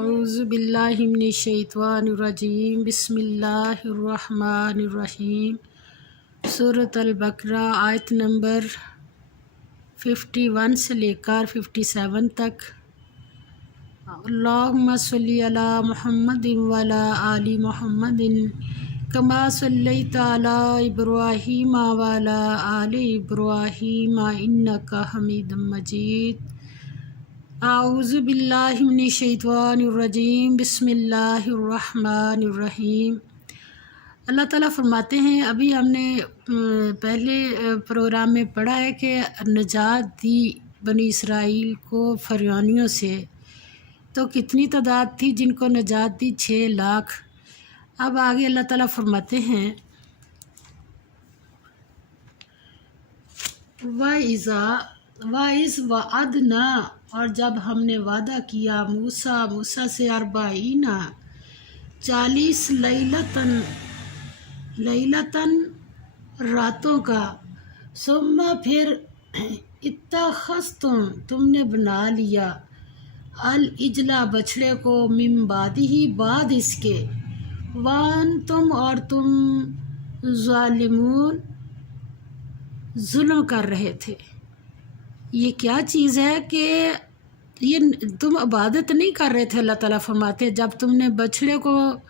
अऊज़ु बिल्लाहि मिनश्शैतानिर्रजीम बिस्मिल्लाहिर्रहमानिर्रहीम। सूरत अल-बकरा आयत नंबर 51 से लेकर 57 तक। अल्लाहुम्मा सल्लि अला मुहम्मदिन व अला आलि मुहम्मदिन कमा सल्लैता अला इब्राहीम व अला आलि इब्राहीम इन्नका हमीदुम मजीद। आऊज़ु बिल्लाहि मिनश्शैतानिर्रजीम बिस्मिल्लाहिर्रहमानिर्रहीम। अल्लाह ताला फरमाते हैं, अभी हमने पहले प्रोग्राम में पढ़ा है कि निजात दी बनी इसराइल को फ़िरौनियों से। तो कितनी तादाद थी जिनको निजात दी? 6 लाख। अब आगे अल्लाह ताला फरमाते हैं, वाइज़ वअदना, और जब हमने वादा किया मूसा से 40 लैलतन रातों का, सुम्मा फिर इत्तखज़्तुम तुमने बना लिया अल इजला बछड़े को मिन बादिही बाद इसके, वान तुम और तुम ज़ालिमून जुल्म कर रहे थे। ये क्या चीज़ है कि ये तुम इबादत नहीं कर रहे थे। अल्लाह ताला फरमाते हैं, जब तुमने बछड़े को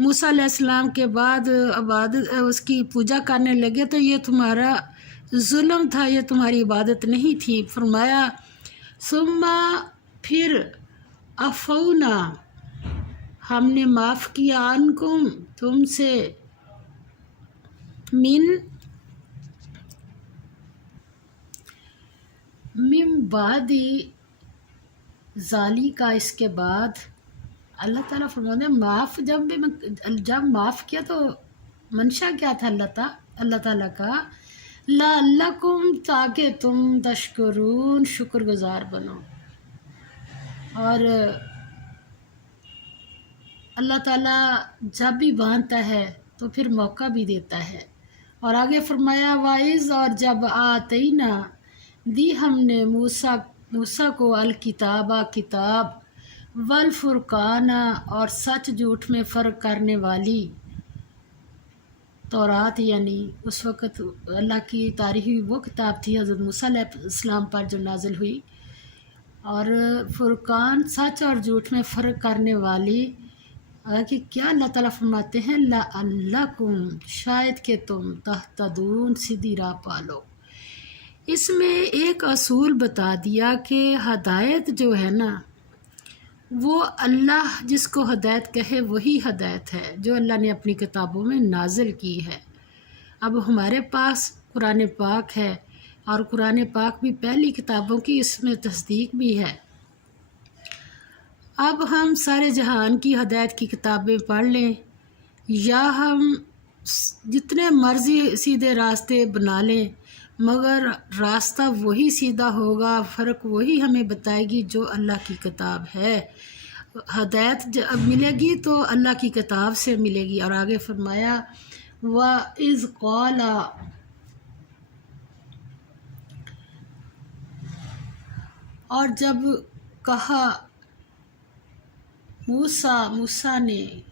मूसा अलैहिस्सलाम के बाद इबादत उसकी पूजा करने लगे तो ये तुम्हारा जुल्म था, ये तुम्हारी इबादत नहीं थी। फरमाया सुम्मा फिर अफ़ौना हमने माफ़ किया अनकुम तुमसे मिन बादी जाली का, इसके बाद। अल्लाह ताला फरमाते हैं माफ़ जब माफ़ किया तो मंशा क्या था अल्लाह ताला का? लअल्लकुम ताकि तुम तशकुरून शुक्रगुज़ार बनो। और अल्लाह ताला जब भी बांधता है तो फिर मौका भी देता है। और आगे फरमाया वाइज़, और जब आतईना दी हमने मूसा को अल किताबा किताब, वल फुरकाना और सच झूठ में फ़र्क करने वाली तौरात, यानी उस वक़्त अल्लाह की तारीफ़ हुई वो किताब थी हज़रत मूसा अलैहिस्सलाम पर जो नाज़िल हुई। और फुरकान सच और झूठ में फ़र्क करने वाली कि क्या अल्लाह ताला फरमाते हैं लअल्लकुम शायद कि तुम तहतदून सीधी राह पालो। इसमें एक असूल बता दिया कि हदायत जो है ना, वो अल्लाह जिसको हदायत कहे वही हदायत है जो अल्लाह ने अपनी किताबों में नाजिल की है। अब हमारे पास कुरान पाक है और कुरान पाक भी पहली किताबों की, इसमें तस्दीक भी है। अब हम सारे जहान की हदायत की किताबें पढ़ लें या हम जितने मर्ज़ी सीधे रास्ते बना लें, मगर रास्ता वही सीधा होगा, फ़र्क वही हमें बताएगी जो अल्लाह की किताब है। हदायत जब मिलेगी तो अल्लाह की किताब से मिलेगी। और आगे फरमाया व इज़ क़ाला, और जब कहा मूसा ने,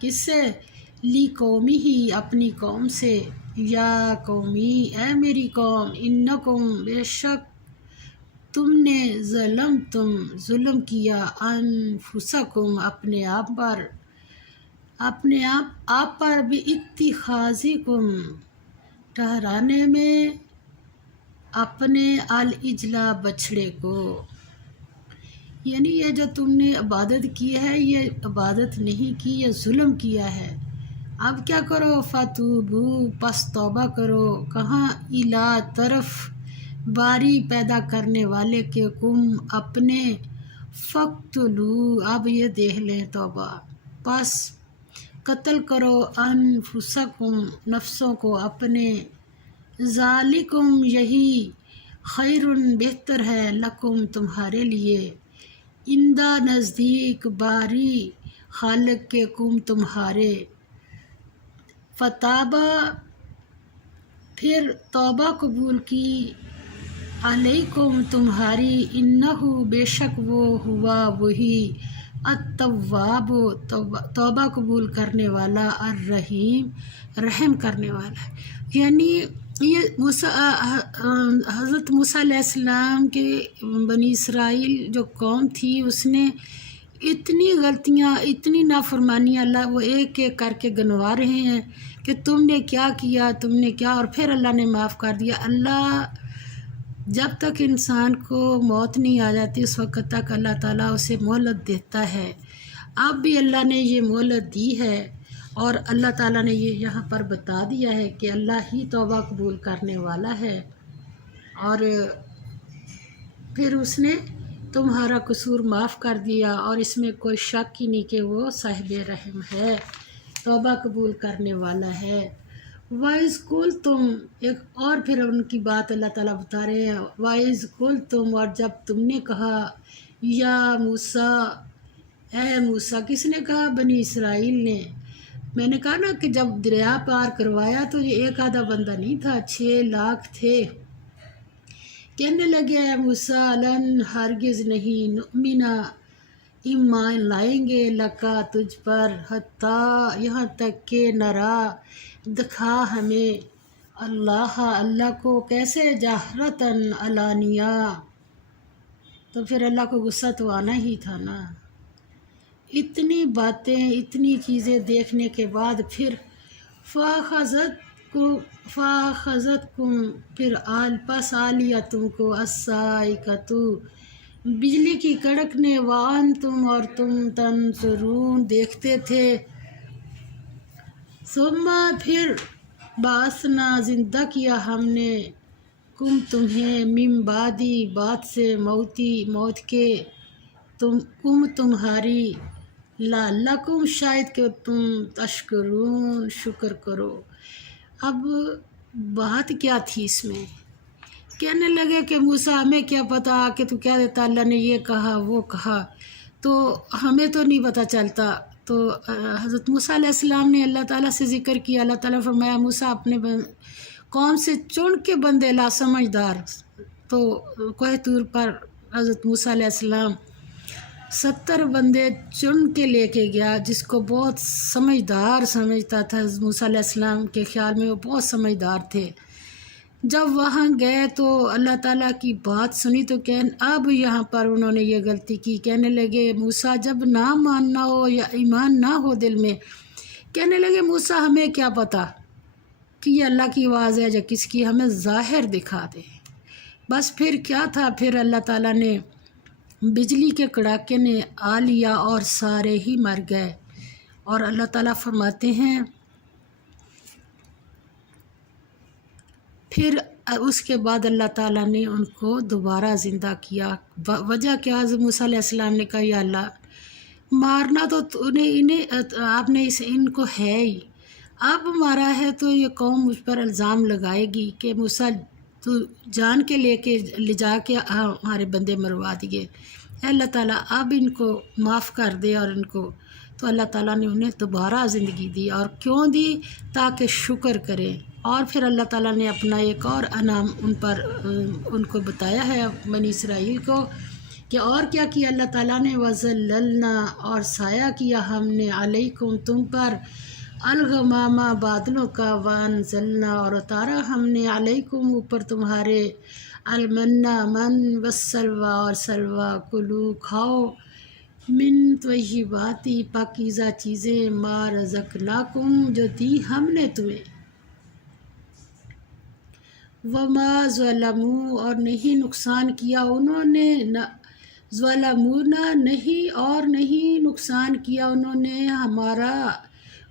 किससे? ली कौमी ही अपनी कौम से, या कौमी ए मेरी कौम, इन्नकुम बेशक तुमने जुल्म किया अनफुसकुम अपने आप पर भी इत्तिखाज़िकुम ठहराने में अपने अल इजला बछड़े को, यानी ये जो तुमने इबादत की है ये इबादत नहीं की, ये जुल्म किया है। अब क्या करो? फ़तूबू पस तौबा करो। कहाँ? इला तरफ बारी पैदा करने वाले के कुम अपने, फ़क्तुलू अब ये देख लें तौबा, पस कत्ल करो अनफुसकुम नफ्सों को अपने, ज़ालिकुम यही खैरुन बेहतर है, लकुम तुम्हारे लिए, इंदा नज़दीक बारी खालिक के कुम तुम्हारे, फ़ताबा फिर तौबा कबूल की, अलैकुम तुम्हारी, इन्नहु बेशक वो हुआ वही, अत-तव्वाब तौबा कबूल करने वाला, अर्रहीम रहम करने वाला है। यानी ये हज़रत मूसा अलैहिस्सलाम के बनी इसराइल जो कौम थी, उसने इतनी गलतियाँ, इतनी नाफरमानी अल्लाह वो एक एक करके गिनवा रहे हैं कि तुमने क्या किया, तुमने क्या, और फिर अल्लाह ने माफ़ कर दिया। अल्लाह जब तक इंसान को मौत नहीं आ जाती उस वक़्त तक अल्लाह ताला उसे मोहलत देता है। अब भी अल्लाह ने ये मोहलत दी है और अल्लाह ताला ने ये यहाँ पर बता दिया है कि अल्लाह ही तौबा कबूल करने वाला है। और फिर उसने तुम्हारा कसूर माफ़ कर दिया और इसमें कोई शक ही नहीं कि वो साहिब रहम है, तौबा कबूल करने वाला है। वाइज़ कुल तुम, एक और फिर उनकी बात अल्लाह ताला बता रहे हैं, वाइज़ कुल तुम, और जब तुमने कहा, या मूसा, ए मूसा, किसने कहा? बनी इसराइल ने। मैंने कहा ना कि जब दरिया पार करवाया तो ये एक आधा बंदा नहीं था, 6 लाख थे। कहने लगे, ए मूसा, लन हरगिज़ नहीं, नुमिना ईमान लाएंगे लका तुझ पर, हत्ता यहाँ तक के नरा दिखा हमें अल्लाह को, कैसे? जहरतन अलानिया। तो फिर अल्लाह को गुस्सा तो आना ही था ना। इतनी बातें, इतनी चीज़ें देखने के बाद फिर फ़ाख़ज़त कुम, फिर पास आ लिया तुमको, अस्साइक़तु, बिजली की कड़कने, वान तुम, और तुम तंज़ुरून, देखते थे। सुम्मा, फिर बासना, ज़िंदा किया हमने, कुम, तुम्हें, मिम बादी, बात से, मौती, मौत के, तुम्हारी, लकुम, शायद कि तुम, तशकुरून, शुक्र करो। अब बात क्या थी इसमें? कहने लगे कि मूसा, हमें क्या पता कि तू क्या देता, अल्लाह ने ये कहा वो कहा तो हमें तो नहीं पता चलता। तो हज़रत मूसा अलैहिस्सलाम ने अल्लाह ताला से ज़िक्र किया। अल्लाह ताला फरमाया, मूसा अपने कौम से चुन के बंदे ला, समझदार। तो कोह तूर पर हज़रत मूसा अलैहिस्सलाम 70 बंदे चुन के लेके गया, जिसको बहुत समझदार समझता था। मूसा अलैहिस्सलाम के ख़्याल में वो बहुत समझदार थे। जब वहाँ गए तो अल्लाह ताला की बात सुनी तो अब यहाँ पर उन्होंने ये गलती की। कहने लगे, मूसा, जब ना मानना हो या ईमान ना हो दिल में, कहने लगे, मूसा, हमें क्या पता कि ये अल्लाह की आवाज़ है या किसकी, हमें ज़ाहिर दिखा दे। बस फिर क्या था, फिर अल्लाह ताला ने बिजली के कड़ाके ने आ लिया और सारे ही मर गए। और अल्लाह ताला फरमाते हैं, फिर उसके बाद अल्लाह ताला ने उनको दोबारा ज़िंदा किया। वजह क्या? मूसा अलैहिस्सलाम ने कहा, या अल्लाह, मारना तो आपने इनको है ही, अब मारा है तो ये कौम मुझ पर इल्ज़ाम लगाएगी कि मूसा तू जान के ले जा के हमारे बंदे मरवा दिए। अल्लाह ताला अब इनको माफ़ कर दे। और इनको तो अल्लाह ताला ने उन्हें दोबारा ज़िंदगी दी। और क्यों दी? ताकि शुक्र करें। और फिर अल्लाह ताला ने अपना एक और अनाम उनको बताया है, बनी इसराइल को, कि और क्या किया अल्लाह ताला ने, वज़ल्ललना, और साया किया हमने, अलैकुम, तुम पर, अलगमामा, बादलों का, वअनज़लना, और उतारा हमने, अलैकुम, ऊपर तुम्हारे, अलमन्ना, मन, वस्सलवा, और सलवा, कुलू, खाओ, मिन त्वय्यिबाति, पाकीज़ा चीज़ें, मा रज़क़नाकुम, जो दी हमने तुम्हें, वमा ज़लमू, और नहीं नुकसान किया उन्होंने, न ज़लमूना, नहीं, और नहीं नुकसान किया उन्होंने हमारा,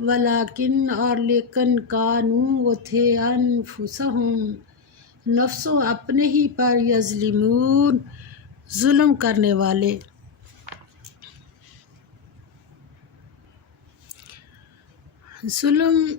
वलाकिन, और लेकिन, कानू, वो थे, अनफुसहुम, नफ्सों अपने ही पर, यज़लिमून, जुल्म करने वाले। जुल्म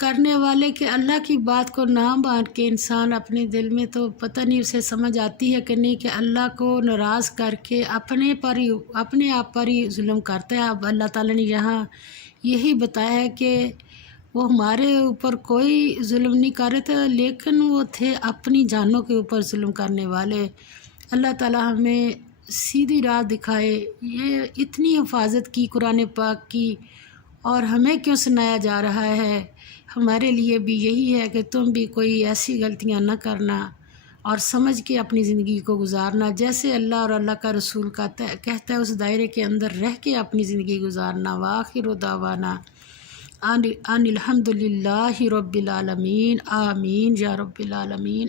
करने वाले के अल्लाह की बात को ना मान के इंसान अपने दिल में तो पता नहीं उसे समझ आती है कि नहीं, कि अल्लाह को नाराज़ करके अपने आप पर ही जुल्म करता है। अब अल्लाह ताला ने यहाँ यही बताया है कि वो हमारे ऊपर कोई जुल्म नहीं कर रहे थे, लेकिन वो थे अपनी जानों के ऊपर जुल्म करने वाले। अल्लाह ताला हमें سیدھی راہ دکھائے، یہ اتنی حفاظت کی قرآن پاک کی، اور ہمیں کیوں سنایا جا رہا ہے؟ ہمارے لیے بھی یہی ہے کہ تم بھی کوئی ایسی غلطیاں نہ کرنا اور سمجھ کے اپنی زندگی کو گزارنا، جیسے اللہ اور اللہ کا رسول کہتا ہے اس دائرے کے اندر رہ کے اپنی زندگی گزارنا۔ وآخر دعوانا ان الحمد للہ رب العالمین، آمین یا رب العالمین۔